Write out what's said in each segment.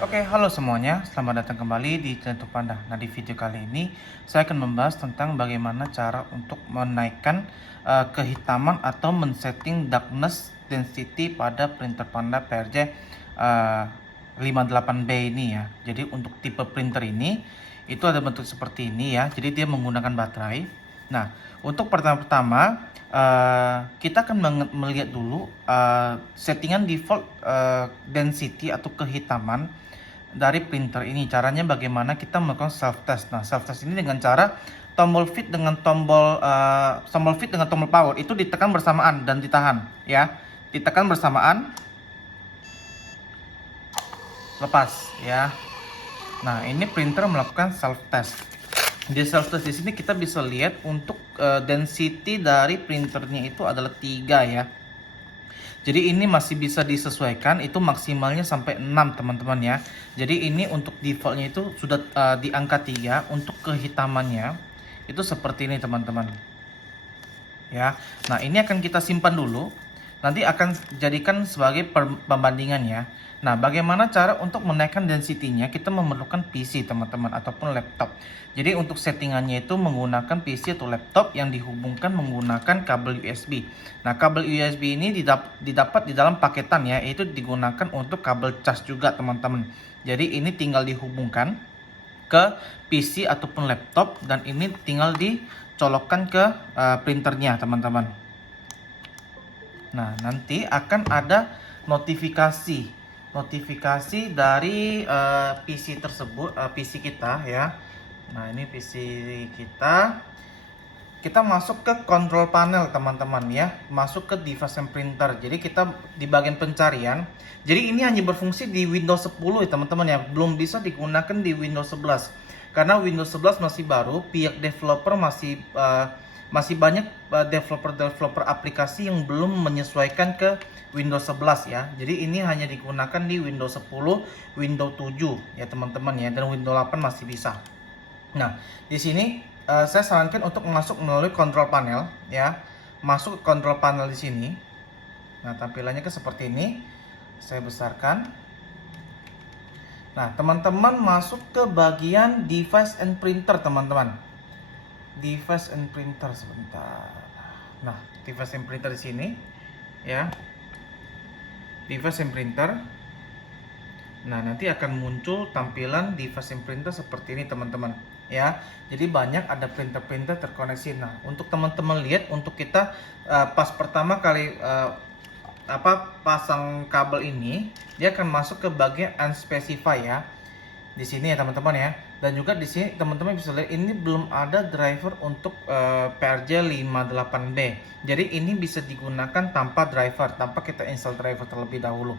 Oke, halo semuanya. Selamat datang kembali di channel Panda. Nah, di video kali ini saya akan membahas tentang bagaimana cara untuk menaikkan kehitaman atau men-setting darkness density pada printer Panda PRJ 58B ini ya. Jadi untuk tipe printer ini itu ada bentuk seperti ini ya. Jadi dia menggunakan baterai. Nah, untuk pertama-tama kita akan melihat dulu settingan default density atau kehitaman dari printer ini. Caranya bagaimana kita melakukan self test. Nah, self test ini dengan cara tombol fit dengan tombol fit dengan tombol power itu ditekan bersamaan dan ditahan ya. Ditekan bersamaan, lepas ya. Nah, ini printer melakukan self test. Di self test di sini kita bisa lihat untuk density dari printernya itu adalah 3 ya. Jadi ini masih bisa disesuaikan, itu maksimalnya sampai 6 teman-teman ya. Jadi ini untuk defaultnya itu sudah di angka 3. Untuk kehitamannya itu seperti ini teman-teman ya. Nah, ini akan kita simpan dulu, nanti akan jadikan sebagai pembandingan ya. Nah, bagaimana cara untuk menaikkan density-nya? Kita memerlukan PC teman-teman ataupun laptop. Jadi untuk settingannya itu menggunakan PC atau laptop yang dihubungkan menggunakan kabel USB. Nah, kabel USB ini didapat di dalam paketan ya, yaitu digunakan untuk kabel cas juga teman-teman. Jadi ini tinggal dihubungkan ke PC ataupun laptop dan ini tinggal dicolokkan ke printernya teman-teman. Nah, nanti akan ada notifikasi dari PC tersebut, PC kita ya. Nah, ini PC kita masuk ke control panel teman-teman ya, masuk ke device and printer. Jadi kita di bagian pencarian, jadi ini hanya berfungsi di Windows 10 ya teman-teman ya, belum bisa digunakan di Windows 11 karena Windows 11 masih baru. Pihak developer masih banyak developer aplikasi yang belum menyesuaikan ke Windows 11 ya. Jadi ini hanya digunakan di Windows 10, Windows 7 ya teman-teman ya, dan Windows 8 masih bisa. Nah, di sini saya sarankan untuk masuk melalui control panel ya. Masuk ke control panel di sini. Nah, tampilannya ke seperti ini. Saya besarkan. Nah, teman-teman masuk ke bagian device and printer teman-teman. Device and printer sebentar. Nah, device and printer di sini ya. Device and printer. Nah, nanti akan muncul tampilan device and printer seperti ini teman-teman ya. Jadi banyak ada printer-printer terkoneksi. Nah, untuk teman-teman lihat, untuk kita pas pertama kali pasang kabel ini, dia akan masuk ke bagian unspecify ya. Di sini ya teman-teman ya. Dan juga di sini teman-teman bisa lihat ini belum ada driver untuk PRJ 58B. Jadi ini bisa digunakan tanpa driver, tanpa kita install driver terlebih dahulu.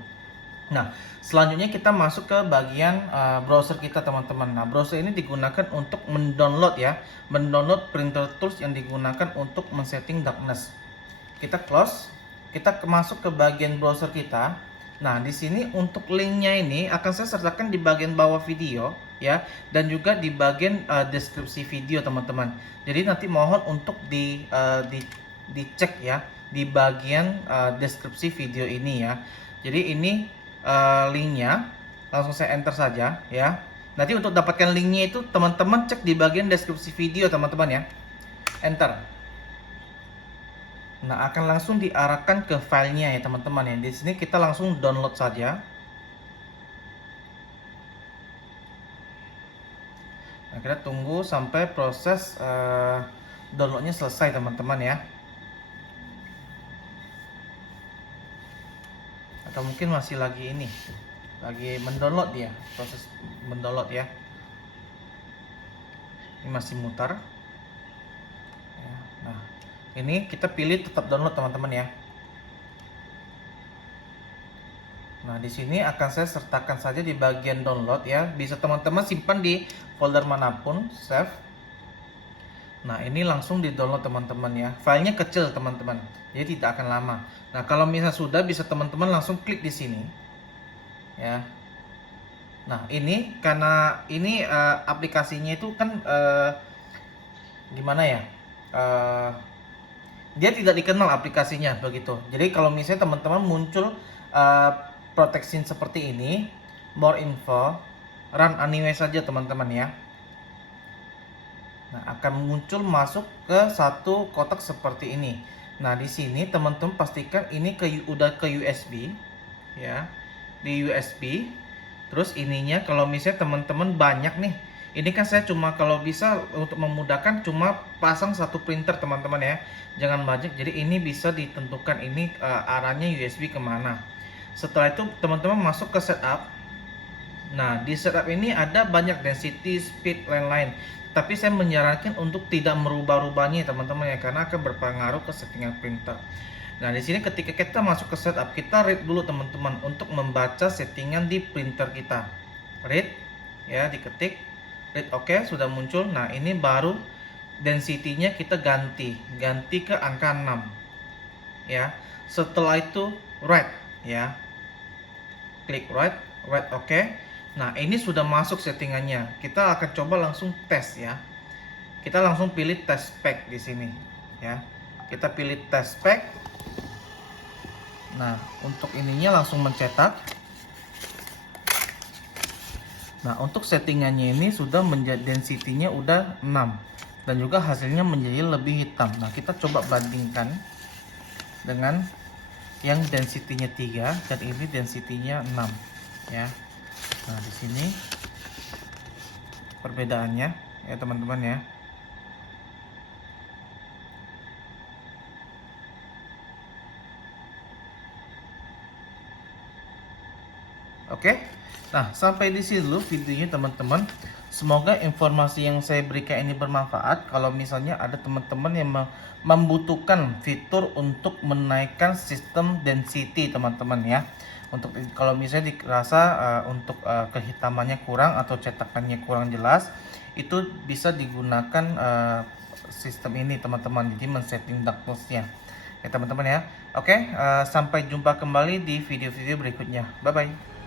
Nah, selanjutnya kita masuk ke bagian browser kita teman-teman. Nah, browser ini digunakan untuk mendownload ya, mendownload printer tools yang digunakan untuk men-setting darkness. Kita close, kita masuk ke bagian browser kita. Nah, di sini untuk linknya ini akan saya sertakan di bagian bawah video ya, dan juga di bagian deskripsi video teman-teman. Jadi nanti mohon untuk dicek ya di bagian deskripsi video ini ya. Jadi ini linknya, langsung saya enter saja ya. Nanti untuk dapatkan linknya itu teman-teman cek di bagian deskripsi video teman-teman ya. Enter. Nah, akan langsung diarahkan ke filenya ya teman-teman ya. Di sini kita langsung download saja. Nah, kita tunggu sampai proses downloadnya selesai teman-teman ya. Atau mungkin masih lagi mendownload dia, proses mendownload ya. Ini masih mutar. Nah, ini kita pilih tetap download teman-teman ya. Nah, di sini akan saya sertakan saja di bagian download ya. Bisa teman-teman simpan di folder manapun, save. Nah, ini langsung di-download teman-teman ya. Filenya kecil teman-teman, jadi tidak akan lama. Nah, kalau misalnya sudah, bisa teman-teman langsung klik di sini ya. Nah, ini karena ini aplikasinya itu kan gimana ya? Dia tidak dikenal aplikasinya begitu. Jadi kalau misalnya teman-teman muncul protection seperti ini, more info, run anyway saja teman-teman ya. Nah, akan muncul masuk ke satu kotak seperti ini. Nah, di sini teman-teman pastikan ini udah ke USB ya. Di USB. Terus ininya kalau misalnya teman-teman banyak nih. Ini kan saya cuma kalau bisa untuk memudahkan cuma pasang satu printer teman-teman ya. Jangan banyak. Jadi ini bisa ditentukan ini arahnya USB kemana. Setelah itu teman-teman masuk ke setup. Nah, di setup ini ada banyak density, speed, lain-lain. Tapi saya menyarankan untuk tidak merubah-rubahnya teman-teman ya, karena akan berpengaruh ke settingan printer. Nah, di sini ketika kita masuk ke setup, kita read dulu teman-teman untuk membaca settingan di printer kita. Read, ya diketik, read oke, sudah muncul. Nah, ini baru density-nya kita ganti ke angka 6. Ya. Setelah itu write ya. Klik write oke. Nah, ini sudah masuk settingannya. Kita akan coba langsung tes ya. Kita langsung pilih test spec di sini ya. Kita pilih test spec. Nah, untuk ininya langsung mencetak. Nah, untuk settingannya ini sudah menjadi density-nya udah 6 dan juga hasilnya menjadi lebih hitam. Nah, kita coba bandingkan dengan yang density-nya 3 dan ini density-nya 6 ya. Nah, di sini perbedaannya ya teman-teman ya. Oke. Nah, sampai di sini dulu videonya teman-teman. Semoga informasi yang saya berikan ini bermanfaat. Kalau misalnya ada teman-teman yang membutuhkan fitur untuk menaikkan sistem density teman-teman ya. Untuk kalau misalnya dirasa untuk kehitamannya kurang atau cetakannya kurang jelas, itu bisa digunakan sistem ini teman-teman. Jadi men-setting darkness-nya ya teman-teman ya. Oke, sampai jumpa kembali di video-video berikutnya. Bye bye.